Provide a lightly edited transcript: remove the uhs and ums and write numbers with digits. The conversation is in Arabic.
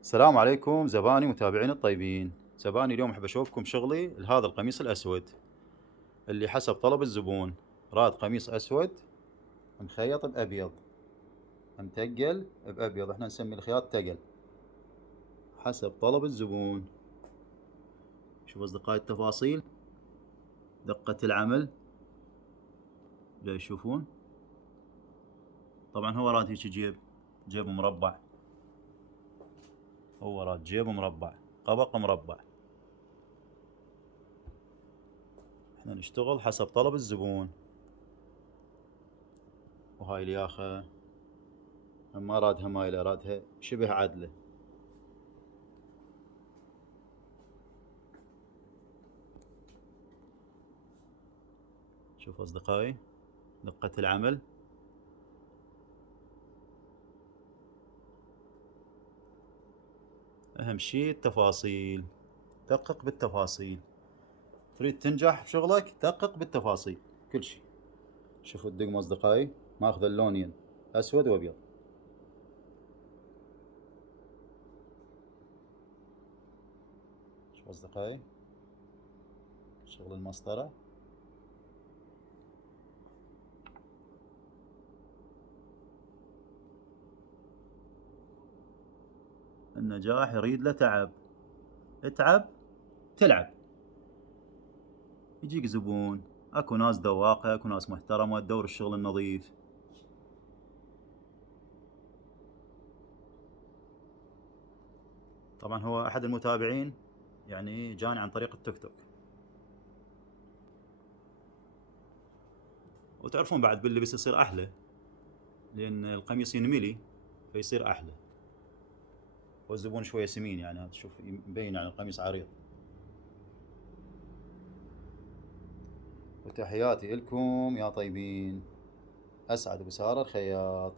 السلام عليكم زبائني متابعين الطيبين. زبائني اليوم احب اشوفكم شغلي لهذا القميص الاسود اللي حسب طلب الزبون. راد قميص اسود مخيط بابيض، متقل بابيض، احنا نسمي الخياط تقل حسب طلب الزبون. شوف اصدقائي التفاصيل، دقة العمل لا يشوفون. طبعا هو راد هيك جيب مربع، هو راد جيب مربع، قبق مربع. احنا نشتغل حسب طلب الزبون. وهاي الياخة ما رادها مايلة، رادها شبه عدلة. شوف أصدقائي دقة العمل. أهم شي التفاصيل، دقق بالتفاصيل. تريد تنجح بشغلك دقق بالتفاصيل كل شي. شوفوا الدقم أصدقائي، ماخذ اللونين أسود وأبيض. شوف أصدقائي شغل المسطرة. النجاح يريد له تعب، اتعب تلعب. يجيك زبون، اكو ناس ذواقة، اكو ناس محترمة تدور الشغل النظيف. طبعا هو احد المتابعين يعني جاني عن طريق التيك توك، وتعرفون بعد باللبس يصير احلى لان القميص ينملي فيصير احلى، والزبون شوية سمين يعني هذا شوف مبين يعني القميص عريض. وتحياتي لكم يا طيبين. أسعد بسارة الخياط.